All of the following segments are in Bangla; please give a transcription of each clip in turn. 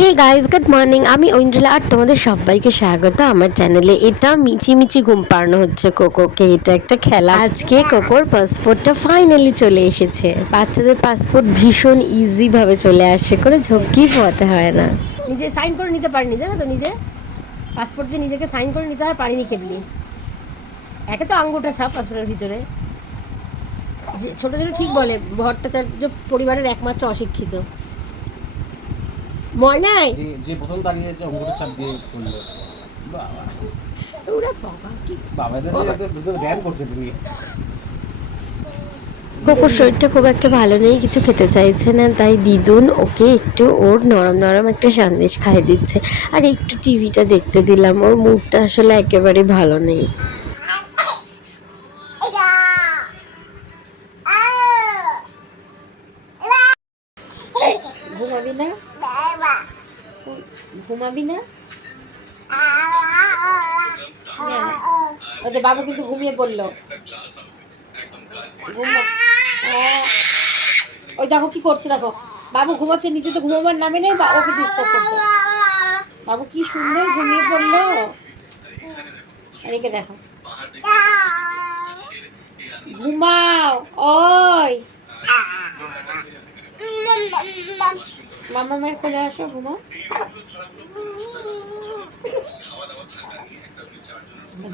Hey guys, good morning. আমি ঐন্দ্রিলা আর তোমাদের সবাইকে স্বাগত আমার চ্যানেলে। এটা মিচি মিচি ঘুম পাড়ানো হচ্ছে কোকোকে। এটা একটা খেলা। আজকে কোকোর পাসপোর্টটা ফাইনালি চলে এসেছে। বাচ্চাদের পাসপোর্ট ভীষণ ইজি ভাবে চলে আসে, করে ঝক্কি পোয়াতে হয় না। নিজে সাইন করে নিতে পারিনি, জানো তো? নিজে পাসপোর্ট যে নিজেকে সাইন করে নিতে হয় পারিনি কেবলি। একে তো আঙ্গুটা ছাপ পাসপোর্টের ভিতরে। যে ছোটো ছোটো ঠিক বলে ভট্টাচার্য পরিবারের একমাত্র অশিক্ষিত ময়নাই যে প্রথম দাঁড়িয়েছে অঙ্গুরের ছাপ দিয়ে করলো। বাবা ওরা বাবা কি বাবাদের জ্ঞান করছে তুমি। কোকোর শরীরটা খুব একটা ভালো নেই, কিছু খেতে চাইছে না, তাই দিদুন ওকে একটু ওর নরম নরম একটা সন্দেশ খাইয়ে দিচ্ছে আর একটু টিভিটা দেখতে দিলাম। ওর মুডটা আসলে একেবারে ভালো নেই। ঘুমাবি না? ঘুমাবি না? ওদের বাবু কিন্তু ঘুমিয়ে পড়লো। ওই দেখো কি করছে, দেখো বাবু ঘুমাচ্ছে, নিচে তো ঘুমাবার নামে নেই, ওকে ডিস্টার্ব করছে। বাবু কি সুন্দর ঘুমিয়ে পড়লো। এদিকে দেখো, ঘুমাও। ওই মামা মেয়ের কোলে আসো, ঘুমাও।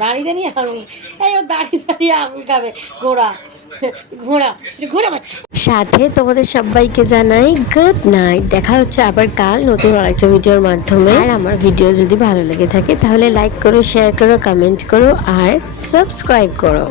দাঁড়িয়ে দাঁড়িয়ে আঙুল, এই ও দাঁড়িয়ে দাঁড়িয়ে আঙুল খাবে। ঘোড়া ঘোড়া ঘোড়া বাচ্চা। সাথে তোমাদের সবাইকে জানাই গুড নাইট। দেখা হচ্ছে আবার কাল নতুন আরেকটা ভিডিওর মাধ্যমে। আর আমার ভিডিও যদি ভালো লেগে থাকে তাহলে লাইক করো, শেয়ার করো, কমেন্ট করো আর সাবস্ক্রাইব করো।